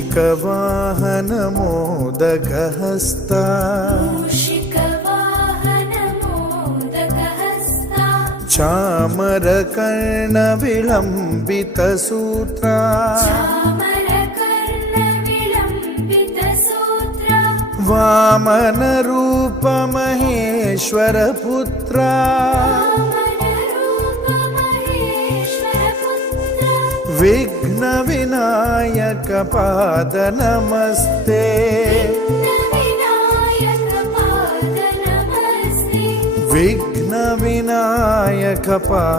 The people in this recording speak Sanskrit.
मूषिकवाहन मोदकहस्ता चामरकर्ण विलम्बितसूत्रा वामनरूप महेश्वरपुत्रा विघ्नविनायक पाद नमस्ते विघ्नविनायक पाद